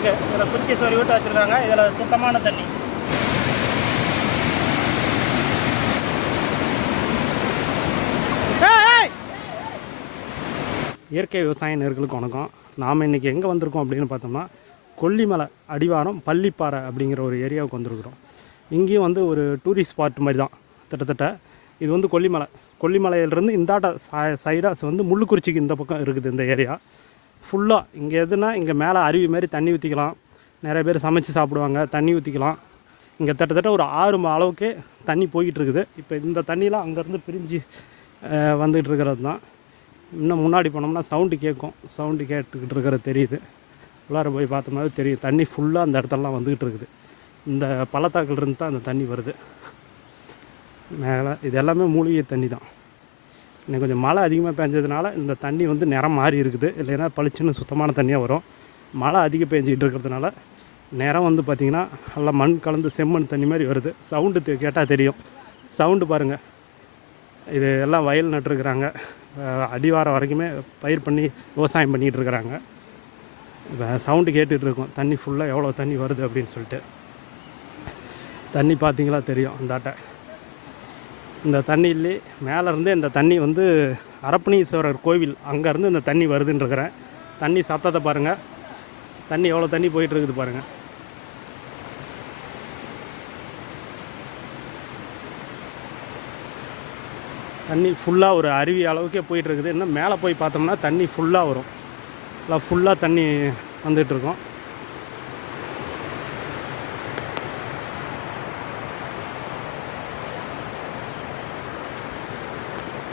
குடிக்கிறதுக்கு இதில் குச்சி சொறி விட்டு வச்சுருக்காங்க. இதில் சுத்தமான தண்ணி. இயற்கை விவசாய நேர்களுக்கு வணக்கம். நாம் இன்றைக்கி எங்கே வந்திருக்கோம் அப்படின்னு பார்த்தோம்னா கொல்லிமலை அடிவாரம் பள்ளிப்பாறை அப்படிங்கிற ஒரு ஏரியாவுக்கு வந்திருக்கிறோம். இங்கேயும் வந்து ஒரு டூரிஸ்ட் ஸ்பாட் மாதிரி தான். கிட்டத்தட்ட இது வந்து கொல்லிமலை. கொல்லிமலையிலேருந்து இந்தாட்ட சைடாக வந்து முள்ளுக்குறிச்சிக்கு இந்த பக்கம் இருக்குது இந்த ஏரியா. ஃபுல்லாக இங்கே எதுனா இங்கே மேலே அருவி மாதிரி தண்ணி ஊற்றிக்கலாம் நிறைய பேர் சமைச்சு சாப்பிடுவாங்க தண்ணி ஊற்றிக்கலாம் இங்கே கிட்டத்தட்ட ஒரு ஆறு மா அளவுக்கு தண்ணி போய்கிட்டு இருக்குது இப்போ இந்த தண்ணிலாம் அங்கேருந்து பிரிஞ்சு வந்துக்கிட்டு இருக்கிறது தான் இன்னும் முன்னாடி போனோம்னா சவுண்டு கேட்கும். சவுண்டு கேட்டுக்கிட்டு இருக்கிறது தெரியுது. உள்ளார போய் பார்த்த மாதிரி தெரியும் தண்ணி ஃபுல்லாக அந்த இடத்துலலாம் வந்துக்கிட்டு இருக்குது இந்த பள்ளத்தாக்கிலிருந்து தான் அந்த தண்ணி வருது. மேலே இது எல்லாமே மூலிகை தண்ணி தான் இன்னும் கொஞ்சம் மழை அதிகமாக பெஞ்சதுனால இந்த தண்ணி வந்து நிறம் மாறி இருக்குது. இல்லைன்னா பளிச்சுன்னு சுத்தமான தண்ணியாக வரும். மழை அதிகம் பெஞ்சிக்கிட்டு இருக்கிறதுனால நிறம் வந்து பார்த்திங்கன்னா நல்லா மண் கலந்து செம்மண் தண்ணி மாதிரி வருது. சவுண்டு கேட்டால் தெரியும். சவுண்டு பாருங்கள் இது எல்லாம் வயல் நட்டுருக்குறாங்க. அடிவாரம் வரைக்குமே பயிர் பண்ணி விவசாயம் பண்ணிகிட்டு இருக்கிறாங்க. இப்போ சவுண்டு கேட்டுகிட்டு இருக்கோம். தண்ணி ஃபுல்லாக எவ்வளோ தண்ணி வருது அப்படின்னு சொல்லிட்டு. தண்ணி பார்த்தீங்களா தெரியும் அந்தாட்ட இந்த தண்ணியிலே மேலேருந்து இந்த தண்ணி வந்து அரப்பணீஸ்வரர் கோவில் அங்கேருந்து இந்த தண்ணி வருதுன்ட்ருக்கிறேன் தண்ணி சத்தத்தை பாருங்கள் தண்ணி எவ்வளோ தண்ணி போயிட்டுருக்குது பாருங்கள் தண்ணி ஃபுல்லாக ஒரு அருவி அளவுக்கே போயிட்டுருக்குது. இன்னும் மேலே போய் பார்த்தோம்னா தண்ணி ஃபுல்லாக வரும். ஃபுல்லாக தண்ணி வந்துட்டுருக்கோம்.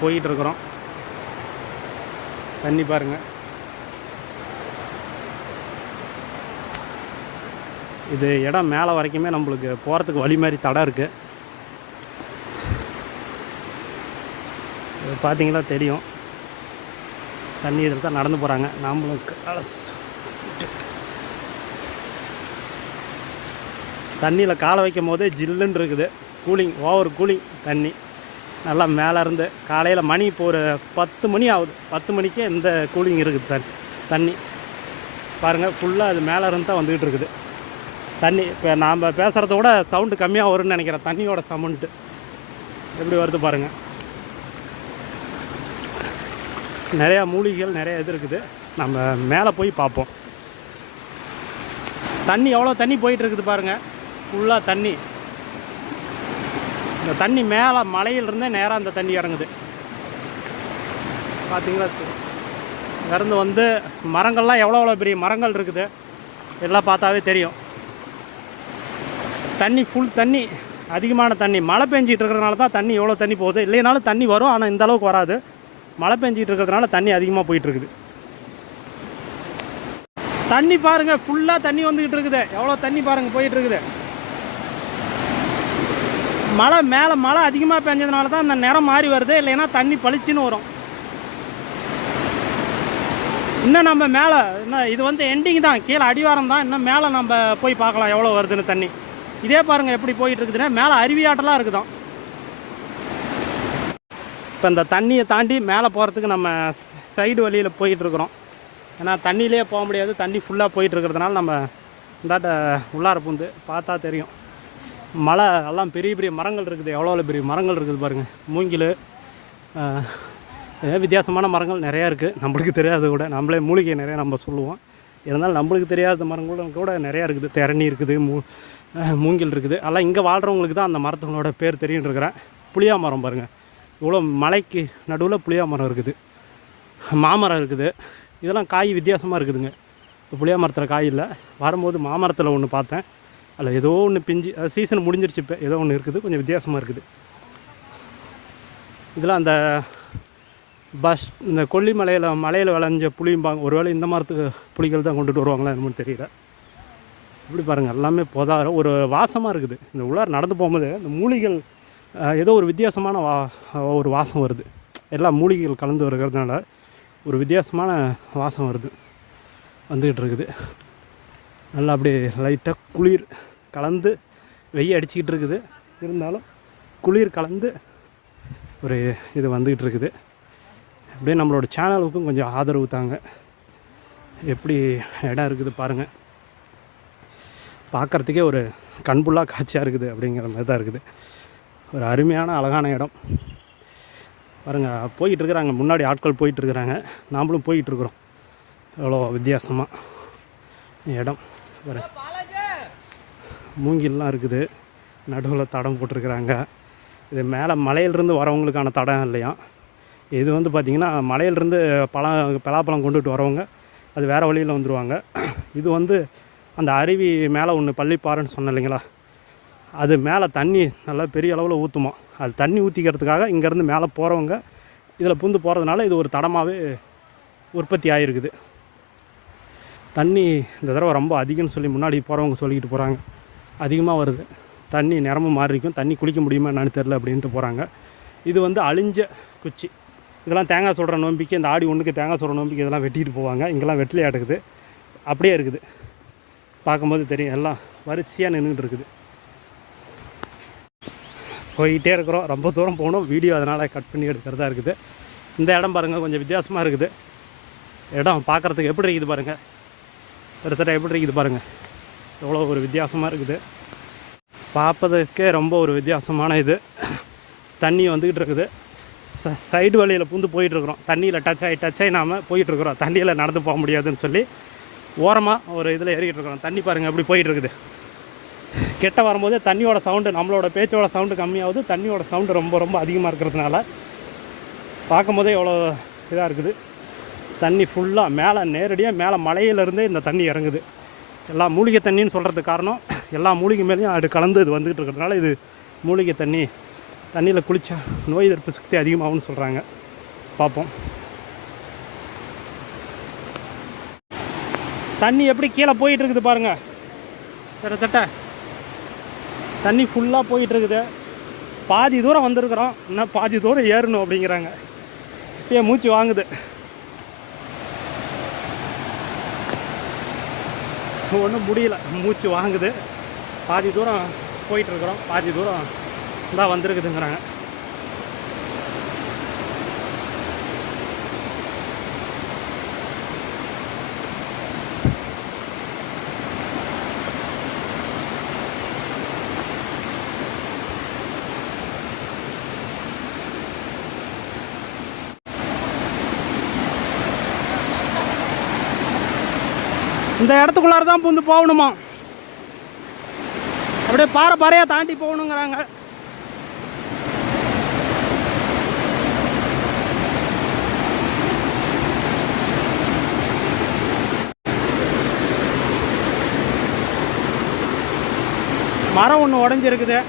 போயிட்டுருக்குறோம். தண்ணி பாருங்கள் இது இடம் மேலே வரைக்குமே நம்மளுக்கு போகிறதுக்கு வழி மாதிரி தடம் இருக்குது பார்த்தீங்களா தெரியும். தண்ணி இதில் தான் நடந்து போகிறாங்க நாமளும் தண்ணியில் காலை வைக்கும் போதே ஜில்லுன்னு இருக்குது. கூலிங் ஓவர் கூலிங் தண்ணி. நல்லா மேலே இருந்து காலையில் மணி இப்போ ஒரு பத்து மணி ஆகுது. பத்து மணிக்கே இந்த கூலிங் இருக்குது தண்ணி. தண்ணி பாருங்கள் ஃபுல்லாக அது மேலே இருந்து தான் வந்துக்கிட்டு இருக்குது. தண்ணி இப்போ நாம் பேசுகிறத விட சவுண்டு கம்மியாக வரும்னு நினைக்கிறேன். தண்ணியோட சமௌண்ட்டு எப்படி வருது பாருங்கள் நிறையா மூலிகைகள் நிறையா இது இருக்குது. நம்ம மேலே போய் பார்ப்போம். தண்ணி எவ்வளோ தண்ணி போயிட்டுருக்குது பாருங்கள் ஃபுல்லாக தண்ணி. இந்த தண்ணி மேலே மலையிலிருந்தே நேராக அந்த தண்ணி இறங்குது. பார்த்தீங்களா இறந்து வந்து மரங்கள்லாம் எவ்வளோ எவ்வளோ பெரிய மரங்கள் இருக்குது? எல்லாம் பார்த்தாவே தெரியும். தண்ணி ஃபுல் தண்ணி அதிகமான தண்ணி. மழை பெஞ்சிகிட்டு இருக்கிறதுனால தான் தண்ணி எவ்வளோ தண்ணி போகுது. இல்லைனாலும் தண்ணி வரும் ஆனால் இந்த அளவுக்கு வராது. மழை பெஞ்சிகிட்டு இருக்கிறதுனால தண்ணி அதிகமாக போயிட்டு இருக்குது. தண்ணி பாருங்க ஃபுல்லாக தண்ணி வந்துக்கிட்டு இருக்குது. எவ்வளோ தண்ணி பாருங்கள் போயிட்டு இருக்குது. மழை மேலே மழை அதிகமாக பெஞ்சதுனால தான் அந்த நிறம் மாறி வருது. இல்லைன்னா தண்ணி பளிச்சுன்னு வரும். இன்னும் நம்ம மேலே இன்னும் இது வந்து எண்டிங் தான். கீழே அடிவாரம் தான். இன்னும் மேலே நம்ம போய் பார்க்கலாம் எவ்வளோ வருதுன்னு தண்ணி. இதே பாருங்கள் எப்படி போயிட்டு இருக்குதுன்னா மேலே அருவியாட்டெல்லாம் இருக்குதான். இப்போ இந்த தண்ணியை தாண்டி மேலே போகிறதுக்கு நம்ம சைடு வழியில் போயிட்டுருக்குறோம் ஏன்னா தண்ணியிலே போக முடியாது. தண்ணி ஃபுல்லாக போயிட்டு இருக்கிறதுனால நம்ம இந்தாட்ட உள்ளார பூந்து பார்த்தா தெரியும். மலை எல்லாம் பெரிய பெரிய மரங்கள் இருக்குது. எவ்வளோ எவ்வளோ பெரிய மரங்கள் இருக்குது பாருங்கள் மூங்கில் வித்தியாசமான மரங்கள் நிறையா இருக்குது நம்மளுக்கு தெரியாது கூட. நம்மளே மூலிகை நிறையா நம்ம சொல்லுவோம். இருந்தாலும் நம்மளுக்கு தெரியாத மரங்களும் கூட நிறையா இருக்குது. தெரணி இருக்குது மூ மூங்கில் இருக்குது. எல்லாம் இங்கே வாழ்கிறவங்களுக்கு தான் அந்த மரத்துங்களோட பேர் தெரியும் இருக்கிறேன். புளியா மரம் பாருங்கள் இவ்வளோ மலைக்கு நடுவில் புளியா மரம் இருக்குது. மாமரம் இருக்குது. இதெல்லாம் காய் வித்தியாசமாக இருக்குதுங்க. இப்போ புளியா மரத்தில் காய் இல்லை. வரும்போது மாமரத்தில் ஒன்று பார்த்தேன். அதில் ஏதோ ஒன்று பிஞ்சு அது சீசன் முடிஞ்சிருச்சு இப்போ ஏதோ ஒன்று இருக்குது கொஞ்சம் வித்தியாசமாக இருக்குது. இதெல்லாம் அந்த பஸ் இந்த கொல்லிமலையில் மலையில் விளைஞ்ச புளியும்பாங்க ஒருவேளை இந்த மரத்துக்கு புளிகள் தான் கொண்டுட்டு வருவாங்களா என்னமோ தெரியல. இப்படி பாருங்கள் எல்லாமே பொதார ஒரு வாசமாக இருக்குது. இந்த உள்ளார் நடந்து போகும்போது இந்த மூலிகள் ஏதோ ஒரு வித்தியாசமான வா ஒரு வாசம் வருது. எல்லா மூலிகைகள் கலந்து வருகிறதுனால ஒரு வித்தியாசமான வாசம் வருது. வந்துக்கிட்டு இருக்குது. நல்லா அப்படியே லைட்டாக குளிர் கலந்து வெய்ய அடிச்சுக்கிட்டு இருக்குது. இருந்தாலும் குளிர் கலந்து ஒரு இது வந்துக்கிட்டு இருக்குது. அப்படியே நம்மளோட சேனலுக்கும் கொஞ்சம் ஆதரவு தாங்க. எப்படி இடம் இருக்குது பாருங்கள் பார்க்குறதுக்கே ஒரு கண்புல்லாக காட்சியாக இருக்குது அப்படிங்கிற மாதிரி தான் இருக்குது. ஒரு அருமையான அழகான இடம். பாருங்கள் போயிட்டுருக்குறாங்க முன்னாடி ஆட்கள் போயிட்டுருக்குறாங்க நாம்ளும் போயிட்டுருக்குறோம் எவ்வளோ வித்தியாசமாக இடம். பாரு மூங்கில்லாம் இருக்குது. நடுவில் தடம் போட்டிருக்கிறாங்க. இது மேலே மலையிலிருந்து வரவங்களுக்கான தடம் இல்லையா? இது வந்து பார்த்திங்கன்னா மலையிலிருந்து பழம் பலாப்பழம் கொண்டுட்டு வரவங்க அது வேறு வழியில் வந்துடுவாங்க இது வந்து அந்த அருவி மேலே ஒன்று பள்ளிப்பாறைன்னு சொன்னேன் இல்லைங்களா? அது மேலே தண்ணி நல்லா பெரிய அளவில் ஊற்றுமா அது தண்ணி ஊற்றிக்கிறதுக்காக இங்கேருந்து மேலே போகிறவங்க இதில் புந்து போகிறதுனால இது ஒரு தடமாகவே உற்பத்தி ஆகிருக்குது தண்ணி இந்த தடவை ரொம்ப அதிகம்னு சொல்லி முன்னாடி போகிறவங்க சொல்லிக்கிட்டு போகிறாங்க அதிகமாக வருது. தண்ணி நிறமும் மாறி இருக்கும். தண்ணி குளிக்க முடியுமா என்னன்னு தெரில அப்படின்ட்டு போகிறாங்க இது வந்து அழிஞ்ச குச்சி. இதெல்லாம் தேங்காய் சொல்கிற நோம்பிக்கு இந்த ஆடி ஒன்றுக்கு தேங்காய் சொல்கிற நோம்பிக்கு இதெல்லாம் வெட்டிட்டு போவாங்க. இங்கெல்லாம் வெட்டிலையா இருக்குது அப்படியே இருக்குது. பார்க்கும்போது தெரியும். எல்லாம் வரிசையாக நின்றுட்டு இருக்குது. போயிட்டே இருக்கிறோம். ரொம்ப தூரம் போகணும். வீடியோ அதனால் கட் பண்ணி எடுக்கிறதா இருக்குது. இந்த இடம் பாருங்கள் கொஞ்சம் வித்தியாசமாக இருக்குது. இடம் பார்க்குறதுக்கு எப்படி இருக்குது பாருங்கள் கிட்டத்தட்ட எப்படி இருக்குது பாருங்கள் எவ்வளோ ஒரு வித்தியாசமாக இருக்குது. பார்ப்பதற்கே ரொம்ப ஒரு வித்தியாசமான இது. தண்ணி வந்துக்கிட்டு இருக்குது. ச சைடு வழியில் பூந்து போயிட்டுருக்குறோம். தண்ணியில் டச் ஆகி டச் ஆகி நாம் போயிட்டுருக்குறோம். தண்ணியில் நடந்து போக முடியாதுன்னு சொல்லி ஓரமாக ஒரு இதில் ஏறிக்கிட்டு இருக்கிறோம். தண்ணி பாருங்கள் எப்படி போயிட்டு இருக்குது கிட்ட வரும்போது தண்ணியோட சவுண்டு நம்மளோட பேச்சோட சவுண்டு கம்மியாகுது. தண்ணியோட சவுண்டு ரொம்ப ரொம்ப அதிகமாக இருக்கிறதுனால பார்க்கும்போதே எவ்வளோ இதாக இருக்குது. தண்ணி ஃபுல்லாக மேலே நேரடியாக மேலே மலையிலேருந்தே இந்த தண்ணி இறங்குது. எல்லா மூலிகை தண்ணின்னு சொல்கிறதுக்கு காரணம் எல்லா மூலிகை மேலேயும் அது கலந்து இது வந்துக்கிட்டு இருக்கிறதுனால இது மூலிகை தண்ணி தண்ணியில் குளித்தா நோய் எதிர்ப்பு சக்தி அதிகமாகும்னு சொல்கிறாங்க பார்ப்போம் தண்ணி எப்படி கீழே போயிட்டு இருக்குது பாருங்க. கிட்டத்தட்ட தண்ணி ஃபுல்லாக போயிட்டு இருக்குது பாதி தூரம் வந்திருக்கிறோம் இன்னும் பாதி தூரம் ஏறணும் அப்படிங்கிறாங்க. இப்பயே மூச்சு வாங்குது. ஒன்றும் முடியல. மூச்சு வாங்குது. பாதி தூரம் போயிட்டுருக்குறோம் பாதி தூரம் தான் வந்திருக்குதுங்கிறாங்க. இந்த இடத்துக்குள்ளார தான் பூந்து போகணுமா? அப்படியே பாறை பாறையாக தாண்டி போகணுங்கிறாங்க. மரம் ஒன்று உடஞ்சிருக்குது.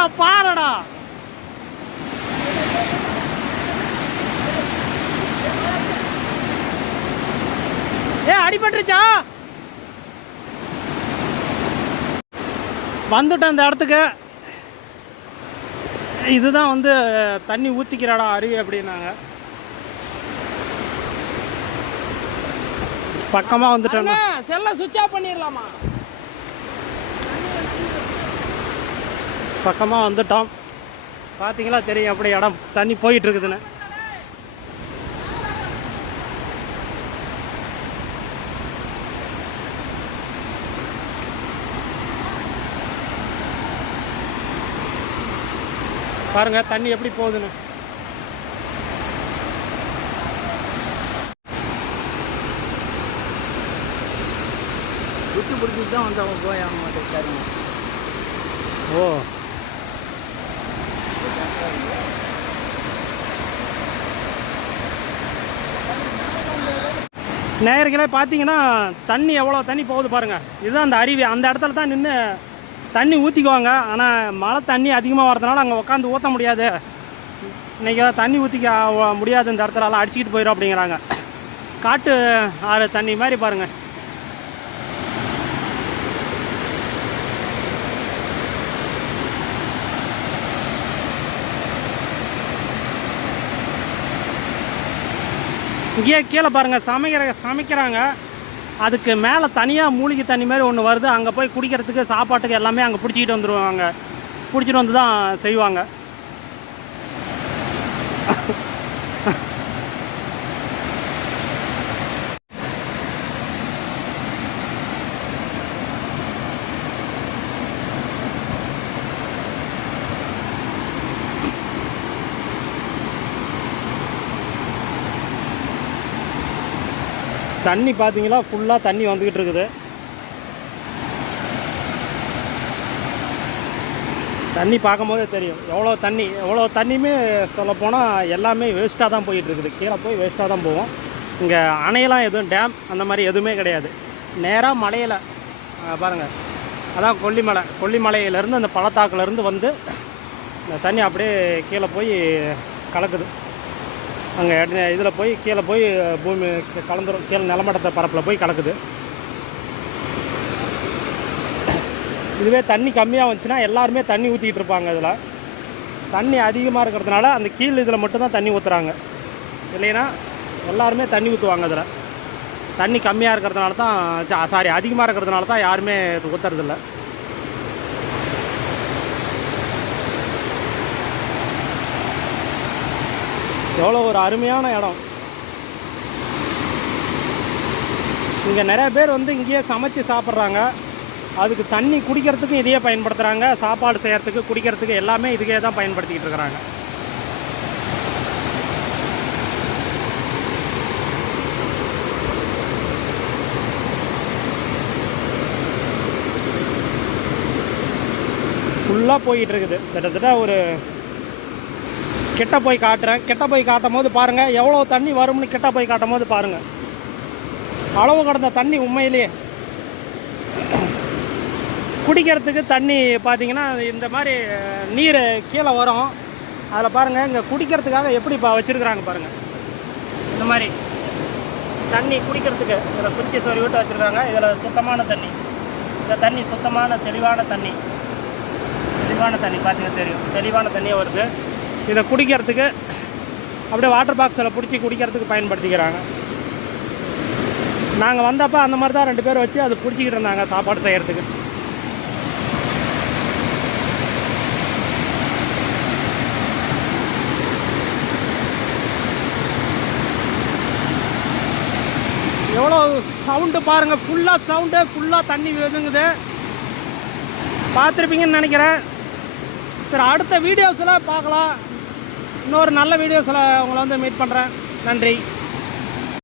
அதுக்கடா பாருடா. ஏ அடிபட்டுருச்சா? வந்துட்டேன் இந்த இடத்துக்கு. இதுதான் வந்து தண்ணி ஊற்றிக்கிறாடா அருவி அப்படின்னாங்க. பக்கமாக வந்துட்டேன் செல்ல சுவிட்ச் ஆஃப் பண்ணிடலாமா பக்கமாக வந்துட்டோம். பார்த்தீங்களா? தெரியும். அப்படி இடம் தண்ணி போயிட்டு இருக்குதுன்னு பாருங்க தண்ணி எப்படி போகுதுன்னு. பிடிச்சிட்டு தான் வந்து அவன் போய் அவங்க ஓ. நேயர்களே பார்த்தீங்கன்னா தண்ணி எவ்வளோ? தண்ணி போகுது பாருங்கள் இதுதான் அந்த அருவி. அந்த இடத்துல தான் நின்று தண்ணி ஊற்றிக்குவாங்க ஆனால் மழை தண்ணி அதிகமாக வரதுனால அங்கே உட்காந்து ஊற்ற முடியாது. இன்றைக்கி தண்ணி ஊற்றிக்க முடியாது இந்த இடத்துலலாம். அடிச்சுக்கிட்டு போயிடும் அப்படிங்கிறாங்க. காட்டு ஆறு தண்ணி மாதிரி பாருங்கள் இங்கேயே கீழே பாருங்கள் சமைக்கிற சமைக்கிறாங்க. அதுக்கு மேலே தனியாக மூலிகை தண்ணி மாதிரி ஒன்று வருது. அங்கே போய் குடிக்கிறதுக்கு சாப்பாட்டுக்கு எல்லாமே அங்கே பிடிச்சிக்கிட்டு வந்துடுவாங்க பிடிச்சிட்டு வந்து தான் செய்வாங்க. தண்ணி பார்த்தீங்களா ஃபுல்லாக தண்ணி வந்துக்கிட்டு இருக்குது. தண்ணி பார்க்கும்போதே தெரியும். எவ்வளோ தண்ணி எவ்வளோ தண்ணியுமே சொல்லப்போனால் எல்லாமே வேஸ்ட்டாக தான் போயிட்டுருக்குது கீழே போய் வேஸ்ட்டாக தான் போவோம் இங்கே அணையெல்லாம் எதுவும் டேம் அந்த மாதிரி எதுவுமே கிடையாது. நேராக மலையில் பாருங்கள் அதான் கொல்லிமலை கொல்லிமலையிலேருந்து அந்த பள்ளத்தாக்குலேருந்து வந்து இந்த தண்ணி அப்படியே கீழே போய் கலக்குது. அங்கே இதில் போய் கீழே போய் பூமி கலந்துரும். கீழே நிலமட்டத்தை பரப்பில் போய் கலக்குது இதுவே தண்ணி கம்மியாக வந்துச்சுன்னா எல்லாருமே தண்ணி ஊற்றிக்கிட்டு இருப்பாங்க இதில். தண்ணி அதிகமாக இருக்கிறதுனால அந்த கீழ் இதில் மட்டும்தான் தண்ணி ஊற்றுறாங்க இல்லைன்னா எல்லாருமே தண்ணி ஊற்றுவாங்க இதில். தண்ணி கம்மியாக இருக்கிறதுனால தான் சாரி அதிகமாக இருக்கிறதுனால தான் யாருமே இது ஊற்றுறதில்ல எவ்வளோ ஒரு அருமையான இடம். இங்கே நிறைய பேர் வந்து இங்கேயே சமைச்சு சாப்பிட்றாங்க. அதுக்கு தண்ணி குடிக்கிறதுக்கும் இதையே பயன்படுத்துகிறாங்க சாப்பாடு செய்கிறதுக்கு குடிக்கிறதுக்கு எல்லாமே இதுக்கே தான் பயன்படுத்திக்கிட்டு இருக்கிறாங்க. ஃபுல்லாக போயிட்டுருக்குது கிட்டத்தட்ட ஒரு கிட்ட போய் காட்டுறேன். கிட்ட போய் காட்டும் போது பாருங்கள் எவ்வளோ தண்ணி வரும்னு கிட்ட போய் காட்டும் போது பாருங்கள் அளவு கடந்த தண்ணி உண்மையிலேயே. குடிக்கிறதுக்கு தண்ணி பார்த்தீங்கன்னா இந்த மாதிரி நீர் கீழே வரும். அதில் பாருங்கள் இங்கே குடிக்கிறதுக்காக எப்படி இப்போ வச்சுருக்குறாங்க பாருங்கள் இந்த மாதிரி தண்ணி குடிக்கிறதுக்கு இதில் குடிச்சி சோறி விட்டு வச்சுருக்காங்க. இதில் சுத்தமான தண்ணி. இந்த தண்ணி சுத்தமான தெளிவான தண்ணி. தெளிவான தண்ணி பார்த்தீங்கன்னா தெரியும். தெளிவான தண்ணியாக வருது. இதை குடிக்கிறதுக்கு அப்படியே வாட்டர் பாக்ஸில் பிடிச்சி குடிக்கிறதுக்கு பயன்படுத்திக்கிறாங்க. நாங்கள் வந்தப்போ அந்த மாதிரி தான் ரெண்டு பேர் வச்சு அது பிடிச்சிக்கிட்டு இருந்தாங்க சாப்பாடு செய்கிறதுக்கு எவ்வளோ சவுண்டு பாருங்கள் ஃபுல்லாக சவுண்டு ஃபுல்லாக தண்ணி வெதுங்குது பார்த்துருப்பீங்கன்னு நினைக்கிறேன். சரி அடுத்த வீடியோஸில் பார்க்கலாம். இன்னொரு நல்ல வீடியோஸில் உங்களை வந்து மீட் பண்ணுறேன். நன்றி.